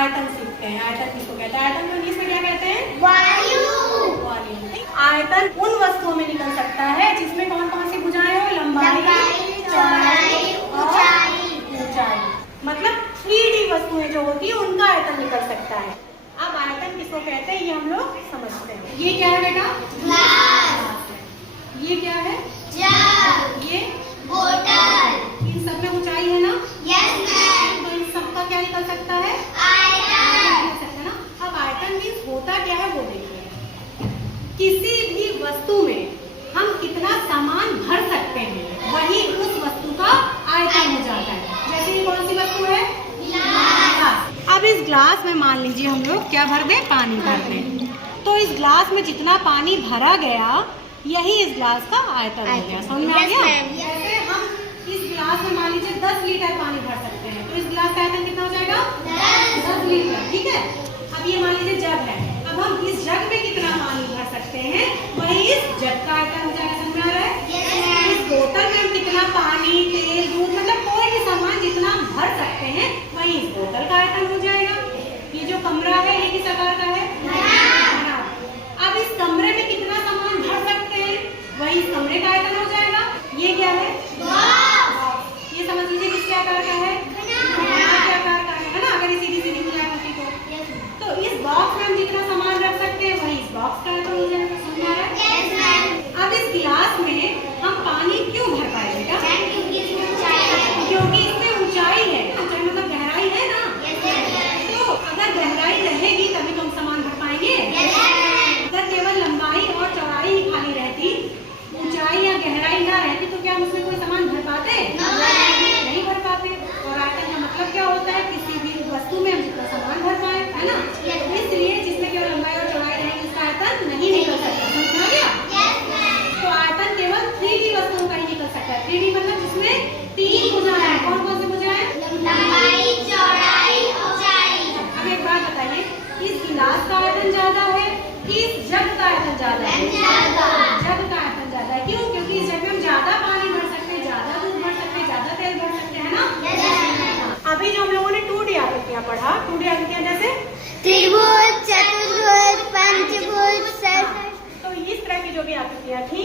आयतन सीखते हैं। आयतन किसको कहते हैं? आयतन को इंग्लिश में क्या कहते हैं? वायु। आयतन उन वस्तुओं में निकल सकता है जिसमें कौन कौन सी भुजाएं हो? लंबाई, चौड़ाई और ऊंचाई। मतलब 3D वस्तुएं जो होती है उनका आयतन निकल सकता है। अब आयतन किसको कहते हैं ये हम लोग समझते हैं। ये क्या है बेटा? ग्लास। ये क्या है? जग। ये बोतल। इन सब में ऊंचाई है ना? Yes ma'am. तो इन सबका क्या निकल सकता है? आयतन। निकल सकता है ना। अब आयतन मीन्स होता क्या है वो देखिए। किसी भी वस्तु में हम कितना सामान भर सकते हैं वही उस वस्तु का आयतन हो जाता है। जैसे ये कौन सी वस्तु है? ग्लास। अब इस ग्लास में मान लीजिए हम लोग क्या भर दें? पानी भर दें। तो इस ग्लास में जितना पानी भरा गया यही इस ग्लास का आयतन हो गया। समझ में आ गया? जैसे हम इस ग्लास में मान लीजिए 10 लीटर पानी भर सकते हैं तो इस ग्लास का आयतन कितना हो जाएगा? 10 लीटर। ठीक है। अब ये मान लीजिए जग है। अब हम इस जग में कितना पानी भर सकते हैं वही इस जग का आयतन हो जाएगा। समझ में आ रहा है? इस बोतल में हम कितना पानी, तेल, दूध मतलब कोई भी सामान जितना हम भर सकते हैं वही इस बोतल का आयतन हो जाएगा। ये जो कमरा है ये किस आकार का है? बड़ा। अब इस कमरे में कितना सामान भर सकते हैं वही इस कमरे का आयतन हो जाएगा। ये क्या है? ये समझ लीजिए किसके आकार का है? के आकार का है ना। अगर ये सीधी सीधी बुझाई होती तो इस बॉक्स में हम जितना सामान रख सकते हैं वही इस बॉक्स का आयतन हो जाएगा। समझ आ रहा है? अब इस गिलास में हम पानी क्यों भर पाए बेटा? क्योंकि इसमें ऊंचाई है। ऊंचाई मतलब गहराई है ना। तो अगर गहराई रहेगी तभी तो हम सामान भर पाएंगे। अगर केवल लंबाई और चौड़ाई ही खाली रहती, ऊंचाई या गहराई ना रहती तो क्या हम उसमें कोई सामान भर पाते? नहीं भर पाते। और आयतन का मतलब क्या होता है? किसी भी वस्तु में हम जितना सामान भर पाए, है ना। इसलिए जिसमें केवल लंबाई और चौड़ाई रहेगी उसका आयतन नहीं निकल सकता। समझ में आ गया? तो आयतन केवल 3D वस्तुओं का ही निकल सकता है। 3D मतलब जिसमें 3 भुजाएं हैं। कौन कौन सी भुजाएं? लंबाई, चौड़ाई, ऊंचाई। अब एक बात बताइए, इस गिलास का आयतन ज्यादा है कि इस जग का आयतन ज्यादा है? जग का आयतन ज्यादा है। क्यों? क्योंकि इस जग में हम ज्यादा पानी भर सकते हैं, ज्यादा दूध भर सकते हैं, ज्यादा तेल भर सकते हैं, है ना। अभी जो हम लोगों ने 2D आकृतियां पढ़ा, 2D आकृतियां जैसे त्रिभुज, चतुर्भुज, पंचभुज, तो इस तरह की जो भी आकृतियां थी